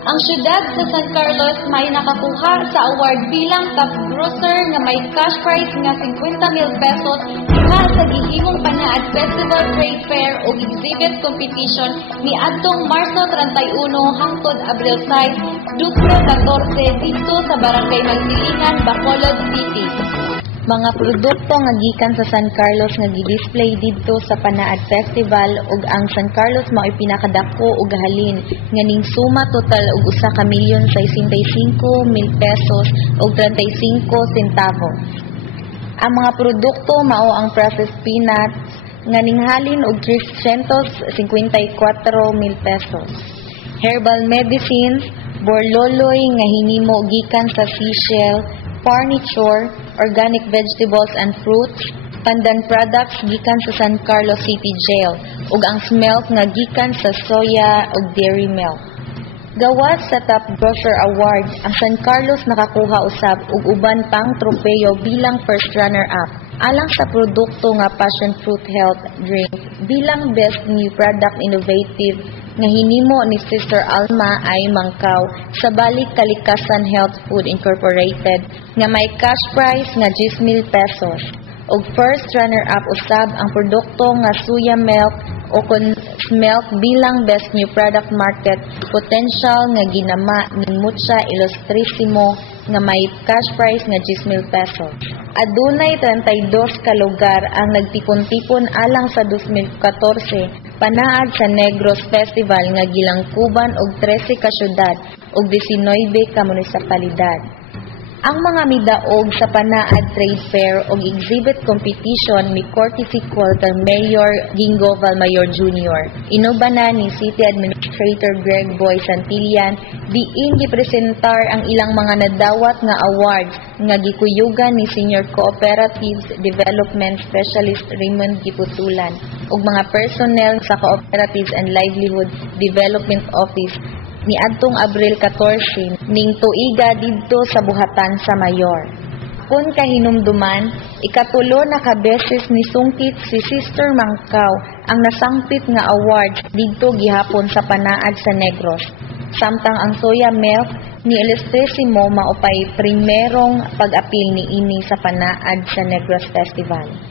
Ang syudad sa San Carlos may nakakuha sa award bilang top grosser nga may cash prize nga 50,000 pesos diha sa gihimong Panaad Festival Trade Fair o exhibit competition ni adtong Marso 31 hangtod Abril 5, 2014 dito sa Barangay Magsilingan, Bacolod City. Mga produkto nga gikan sa San Carlos nga gi-display didto sa Panaad Festival ug ang San Carlos mao'y pinakadako ug halin nga ning suma total og 1,65,000 pesos ug 35 centavos. Ang mga produkto mao ang processed peanuts nga ning halin og 354,000 pesos. Herbal medicines, borloloy nga hinimo gikan sa seashell, furniture, organic vegetables and fruits, pandan products gikan sa San Carlos City Jail, ug ang milk nga gikan sa soya ug dairy milk. Gawas sa Top Grocer Awards, ang San Carlos nakakuha usab og uban pang tropeyo bilang first runner-up. Alang sa produkto nga passion fruit health drink bilang best new product innovative nga hinimo ni Sister Alma ay Mangkaw sa Balik Kalikasan Health Food Incorporated nga may cash prize nga 10,000 pesos. Og first runner-up usab ang produkto nga suya milk o milk bilang best new product market potential nga ginama ni Mucha Illustrissimo nga may cash prize nga 10,000 pesos. Adunay 32 ka lugar ang nagtipon-tipon alang sa 2014 Panaad sa Negros Festival nga gilangkuban og 13 ka syudad ug 19 ka munisipalidad. Ang mga midaog sa Panaad Trade Fair ug exhibit competition mi courtesy call kay Mayor Gingo Valmayor Jr. Inobana ni City Administrator Greg Boy Santillan diin gipresentar ang ilang mga nadawat nga awards nga gikuyugan ni Senior Cooperatives Development Specialist Raymond Giputulan ug mga personnel sa Cooperatives and Livelihood Development Office ni adtong Abril 14 ning tuiga didto sa buhatan sa mayor. Kung kahinumduman, ikatulo na kabeses ni sungkit si Sister Mangkaw ang nasangpit nga awards didto gihapon sa Panaad sa Negros. Samtang ang soya milk ni Illustrissimo maupay primerong pag-apil ni ini sa Panaad sa Negros Festival.